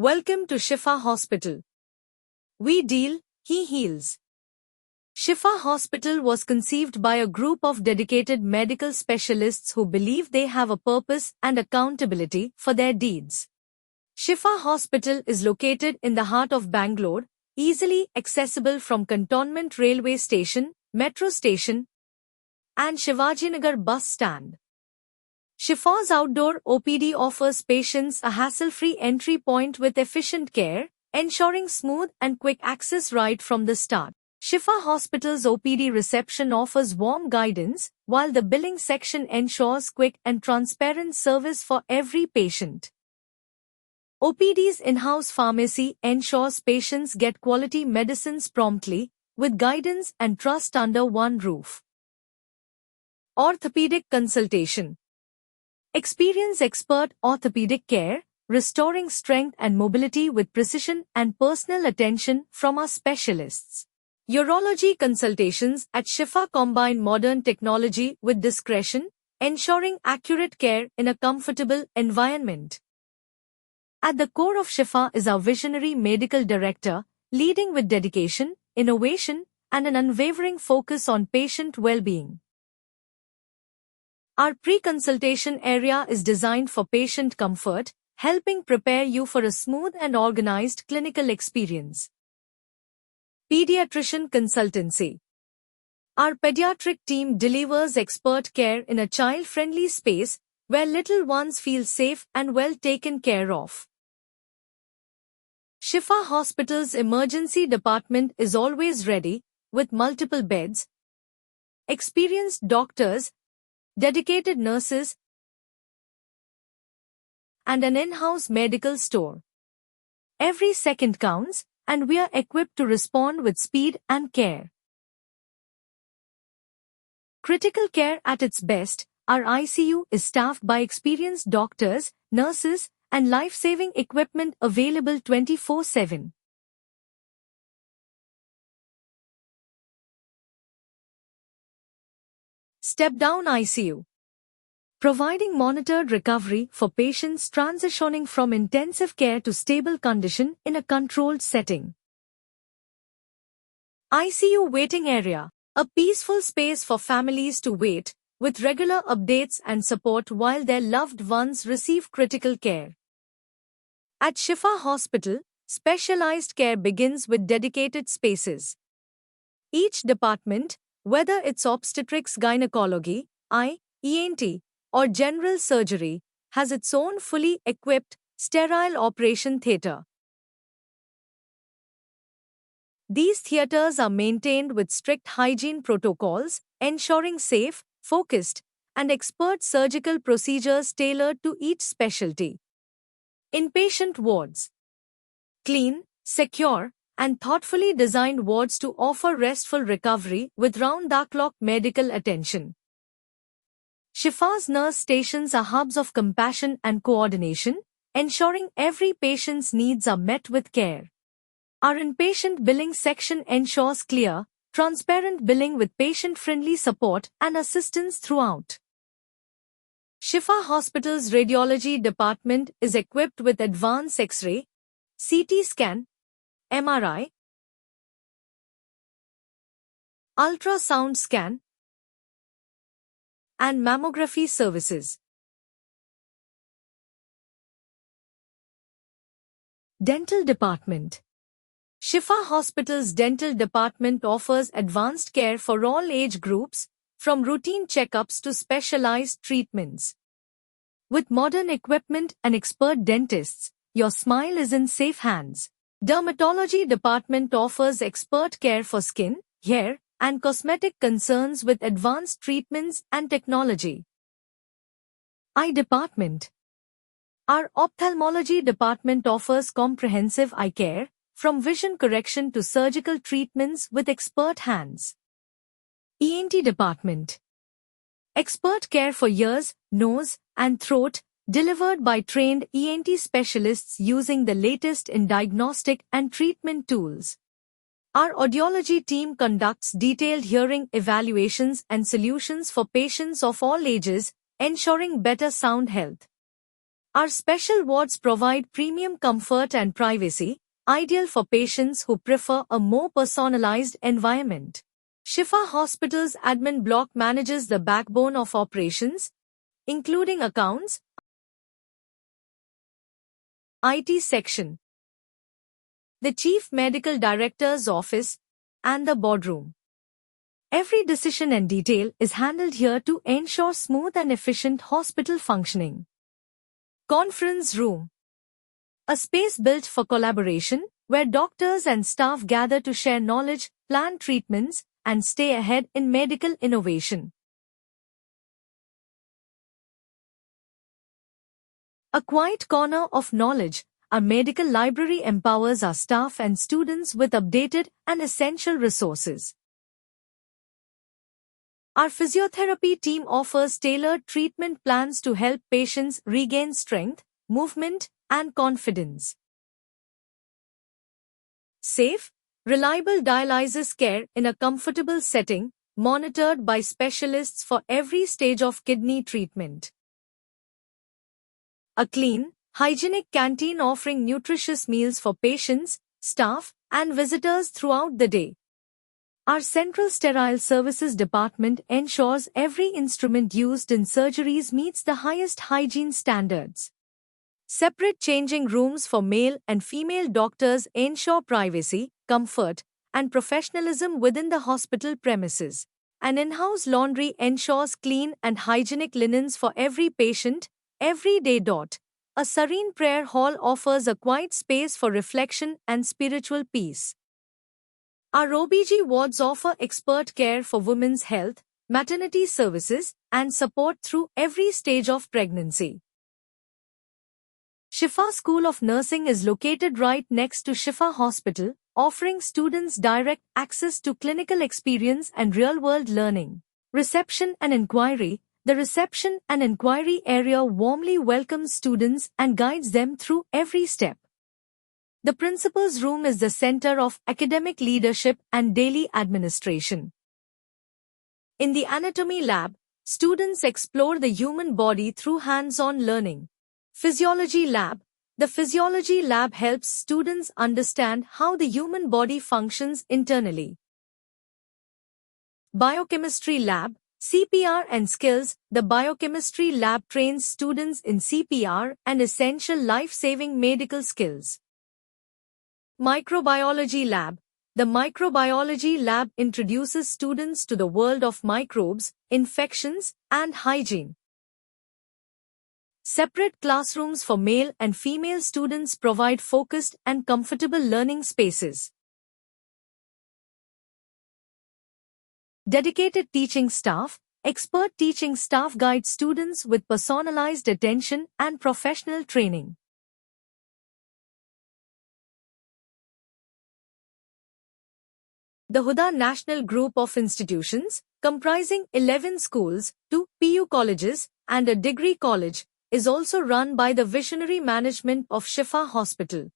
Welcome to Shifa Hospital. We deal, he heals. Shifa Hospital was conceived by a group of dedicated medical specialists who believe they have a purpose and accountability for their deeds. Shifa Hospital is located in the heart of Bangalore, easily accessible from Cantonment Railway Station, Metro Station, and Shivajinagar bus stand. Shifa's outdoor OPD offers patients a hassle-free entry point with efficient care, ensuring smooth and quick access right from the start. Shifa Hospital's OPD reception offers warm guidance, while the billing section ensures quick and transparent service for every patient. OPD's in-house pharmacy ensures patients get quality medicines promptly, with guidance and trust under one roof. Orthopedic consultation. Experience expert orthopedic care, restoring strength and mobility with precision and personal attention from our specialists. Urology consultations at Shifa combine modern technology with discretion, ensuring accurate care in a comfortable environment. At the core of Shifa is our visionary medical director, leading with dedication, innovation, and an unwavering focus on patient well-being. Our pre-consultation area is designed for patient comfort, helping prepare you for a smooth and organized clinical experience. Pediatrician consultancy. Our pediatric team delivers expert care in a child-friendly space where little ones feel safe and well taken care of. Shifa Hospital's emergency department is always ready, with multiple beds, experienced doctors, dedicated nurses, and an in-house medical store. Every second counts, and we are equipped to respond with speed and care. Critical care at its best, our ICU is staffed by experienced doctors, nurses, and life-saving equipment available 24/7. Step-down ICU. Providing monitored recovery for patients transitioning from intensive care to stable condition in a controlled setting. ICU waiting area. A peaceful space for families to wait, with regular updates and support while their loved ones receive critical care. At Shifa Hospital, specialized care begins with dedicated spaces. Each department, whether it's obstetrics, gynecology, eye, ENT, or general surgery, has its own fully equipped, sterile operation theatre. These theatres are maintained with strict hygiene protocols, ensuring safe, focused, and expert surgical procedures tailored to each specialty. Inpatient wards. Clean, secure, and thoughtfully designed wards to offer restful recovery with round-the-clock medical attention. Shifa's nurse stations are hubs of compassion and coordination, ensuring every patient's needs are met with care. Our inpatient billing section ensures clear, transparent billing with patient-friendly support and assistance throughout. Shifa Hospital's radiology department is equipped with advanced X-ray, CT scan, MRI, ultrasound scan, and mammography services. Dental department. Shifa Hospital's dental department offers advanced care for all age groups, from routine checkups to specialized treatments. With modern equipment and expert dentists, your smile is in safe hands. Dermatology department offers expert care for skin, hair, and cosmetic concerns with advanced treatments and technology. Eye department. Our ophthalmology department offers comprehensive eye care, from vision correction to surgical treatments with expert hands. ENT department. Expert care for ears, nose, and throat, delivered by trained ENT specialists using the latest in diagnostic and treatment tools. Our audiology team conducts detailed hearing evaluations and solutions for patients of all ages, ensuring better sound health. Our special wards provide premium comfort and privacy, ideal for patients who prefer a more personalized environment. Shifa Hospital's admin block manages the backbone of operations, including accounts, IT section, the Chief Medical Director's office, and the boardroom. Every decision and detail is handled here to ensure smooth and efficient hospital functioning. Conference room. A space built for collaboration, where doctors and staff gather to share knowledge, plan treatments, and stay ahead in medical innovation. A quiet corner of knowledge, our medical library empowers our staff and students with updated and essential resources. Our physiotherapy team offers tailored treatment plans to help patients regain strength, movement, and confidence. Safe, reliable dialysis care in a comfortable setting, monitored by specialists for every stage of kidney treatment. A clean, hygienic canteen offering nutritious meals for patients, staff, and visitors throughout the day. Our Central Sterile Services Department ensures every instrument used in surgeries meets the highest hygiene standards. Separate changing rooms for male and female doctors ensure privacy, comfort, and professionalism within the hospital premises. An in-house laundry ensures clean and hygienic linens for every patient, every day. A serene prayer hall offers a quiet space for reflection and spiritual peace. Our OBG wards offer expert care for women's health, maternity services, and support through every stage of pregnancy. Shifa School of Nursing is located right next to Shifa Hospital, offering students direct access to clinical experience and real-world learning. Reception and Inquiry. The reception and inquiry area warmly welcomes students and guides them through every step. The principal's room is the center of academic leadership and daily administration. In the anatomy lab, students explore the human body through hands-on learning. Physiology lab. The physiology lab helps students understand how the human body functions internally. Biochemistry lab. CPR and skills. The biochemistry lab trains students in CPR and essential life-saving medical skills. Microbiology lab. The microbiology lab introduces students to the world of microbes, infections, and hygiene. Separate classrooms for male and female students provide focused and comfortable learning spaces. Dedicated teaching staff. Expert teaching staff guides students with personalized attention and professional training. The Huda National Group of Institutions, comprising 11 schools, 2 PU colleges, and a degree college, is also run by the visionary management of Shifa Hospital.